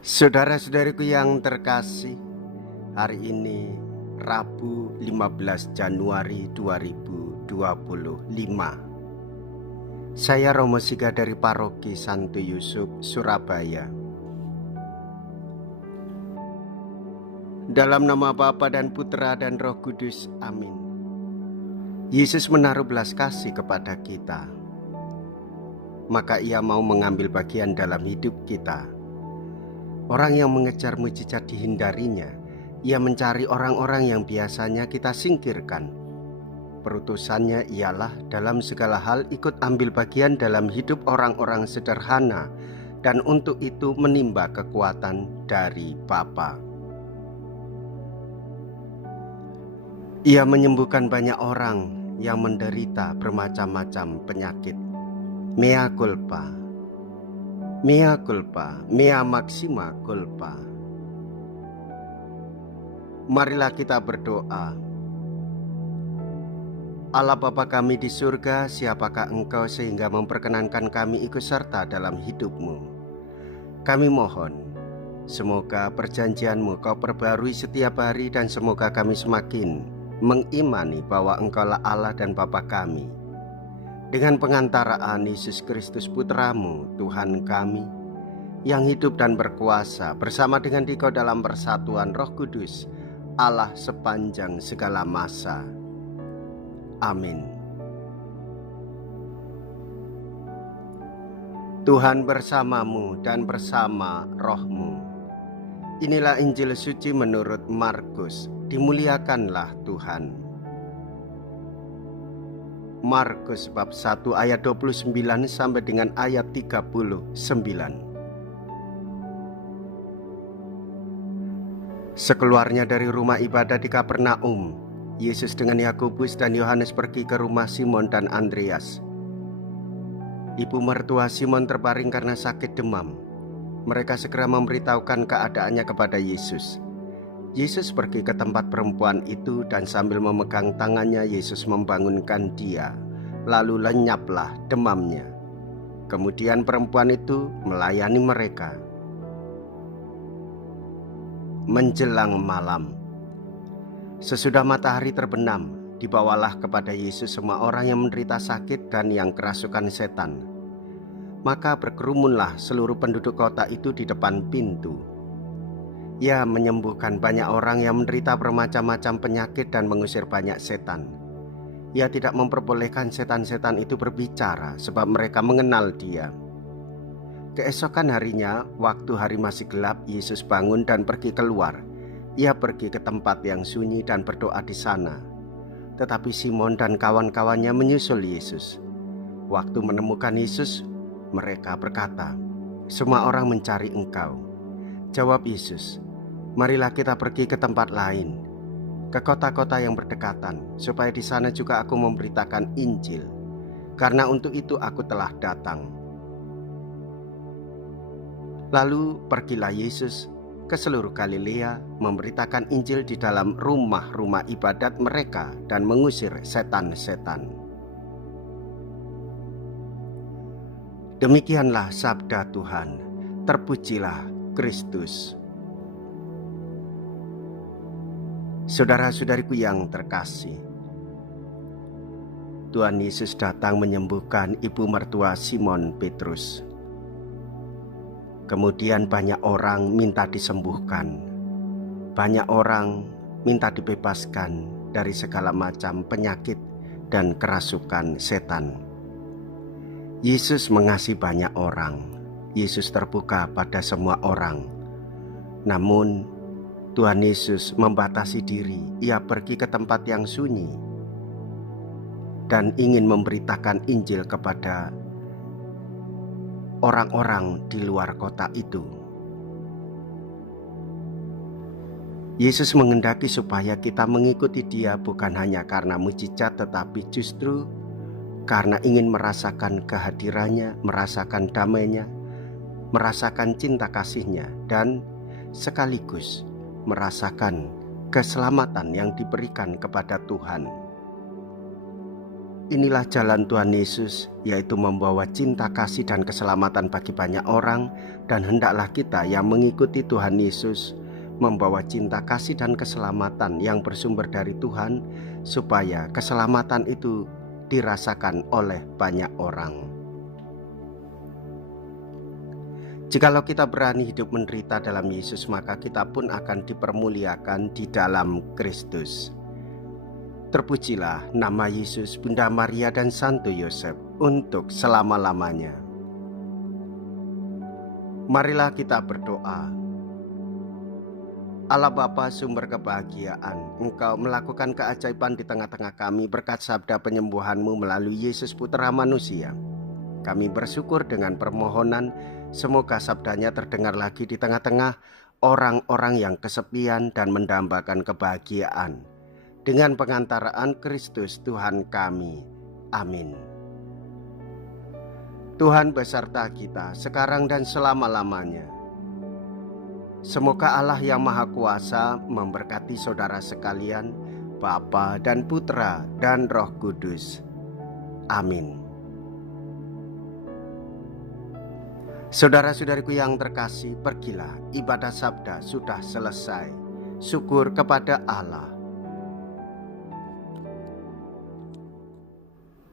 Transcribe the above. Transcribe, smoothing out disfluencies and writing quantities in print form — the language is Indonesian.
Saudara-saudariku yang terkasih, hari ini Rabu 15 Januari 2025. Saya Romo Siga dari Paroki Santo Yusuf, Surabaya. Dalam nama Bapa dan Putra dan Roh Kudus, amin. Yesus menaruh belas kasih kepada kita, maka Ia mau mengambil bagian dalam hidup kita. Orang yang mengejar mujizat dihindarinya. Ia mencari orang-orang yang biasanya kita singkirkan. Perutusannya ialah dalam segala hal ikut ambil bagian dalam hidup orang-orang sederhana, dan untuk itu menimba kekuatan dari Bapa. Ia menyembuhkan banyak orang yang menderita bermacam-macam penyakit. Mea culpa, mea culpa, mea maxima culpa. Marilah kita berdoa. Allah Bapa kami di surga, siapakah Engkau sehingga memperkenankan kami ikut serta dalam hidup-Mu? Kami mohon, semoga perjanjian-Mu Kau perbarui setiap hari, dan semoga kami semakin mengimani bahwa Engkaulah Allah dan Bapa kami. Dengan pengantaraan Yesus Kristus Putra-Mu, Tuhan kami, yang hidup dan berkuasa bersama dengan Dikau dalam persatuan Roh Kudus, Allah sepanjang segala masa. Amin. Tuhan bersamamu dan bersama rohmu. Inilah Injil suci menurut Markus. Dimuliakanlah Tuhan. Markus bab 1 ayat 29 sampai dengan ayat 39. Sekeluarnya dari rumah ibadah di Kapernaum, Yesus dengan Yakobus dan Yohanes pergi ke rumah Simon dan Andreas. Ibu mertua Simon terbaring karena sakit demam. Mereka segera memberitahukan keadaannya kepada Yesus. Yesus pergi ke tempat perempuan itu, dan sambil memegang tangannya Yesus membangunkan dia. Lalu lenyaplah demamnya. Kemudian perempuan itu melayani mereka. Menjelang malam, sesudah matahari terbenam, dibawalah kepada Yesus semua orang yang menderita sakit dan yang kerasukan setan. Maka berkerumunlah seluruh penduduk kota itu di depan pintu. Ia menyembuhkan banyak orang yang menderita bermacam-macam penyakit dan mengusir banyak setan. Ia tidak memperbolehkan setan-setan itu berbicara, sebab mereka mengenal Dia. Keesokan harinya, waktu hari masih gelap, Yesus bangun dan pergi keluar. Ia pergi ke tempat yang sunyi dan berdoa di sana. Tetapi Simon dan kawan-kawannya menyusul Yesus. Waktu menemukan Yesus, mereka berkata, "Semua orang mencari Engkau." Jawab Yesus, "Marilah kita pergi ke tempat lain, ke kota-kota yang berdekatan, supaya di sana juga aku memberitakan Injil. Karena untuk itu aku telah datang." Lalu pergilah Yesus ke seluruh Galilea, memberitakan Injil di dalam rumah-rumah ibadat mereka dan mengusir setan-setan. Demikianlah sabda Tuhan. Terpujilah Kristus. Saudara-saudariku yang terkasih, Tuhan Yesus datang menyembuhkan ibu mertua Simon Petrus. Kemudian banyak orang minta disembuhkan. Banyak orang minta dibebaskan dari segala macam penyakit dan kerasukan setan. Yesus mengasihi banyak orang. Yesus terbuka pada semua orang. Namun Tuhan Yesus membatasi diri. Ia pergi ke tempat yang sunyi dan ingin memberitakan Injil kepada orang-orang di luar kota itu. Yesus menghendaki supaya kita mengikuti Dia bukan hanya karena mujizat, tetapi justru karena ingin merasakan kehadirannya, merasakan damai-Nya, merasakan cinta kasih-Nya, dan sekaligus merasakan keselamatan yang diberikan kepada Tuhan. Inilah jalan Tuhan Yesus, yaitu membawa cinta kasih dan keselamatan bagi banyak orang, dan hendaklah kita yang mengikuti Tuhan Yesus membawa cinta kasih dan keselamatan yang bersumber dari Tuhan, supaya keselamatan itu dirasakan oleh banyak orang. Jikalau kita berani hidup menderita dalam Yesus, maka kita pun akan dipermuliakan di dalam Kristus. Terpujilah nama Yesus, Bunda Maria dan Santo Yosef untuk selama-lamanya. Marilah kita berdoa. Allah Bapa, sumber kebahagiaan, Engkau melakukan keajaiban di tengah-tengah kami berkat sabda penyembuhan-Mu melalui Yesus Putra Manusia. Kami bersyukur dengan permohonan, semoga sabdanya terdengar lagi di tengah-tengah orang-orang yang kesepian dan mendambakan kebahagiaan. Dengan pengantaraan Kristus Tuhan kami. Amin. Tuhan beserta kita sekarang dan selama-lamanya. Semoga Allah yang Maha Kuasa memberkati saudara sekalian, Bapa dan Putra dan Roh Kudus. Amin. Saudara-saudariku yang terkasih, pergilah, ibadah sabda sudah selesai. Syukur kepada Allah.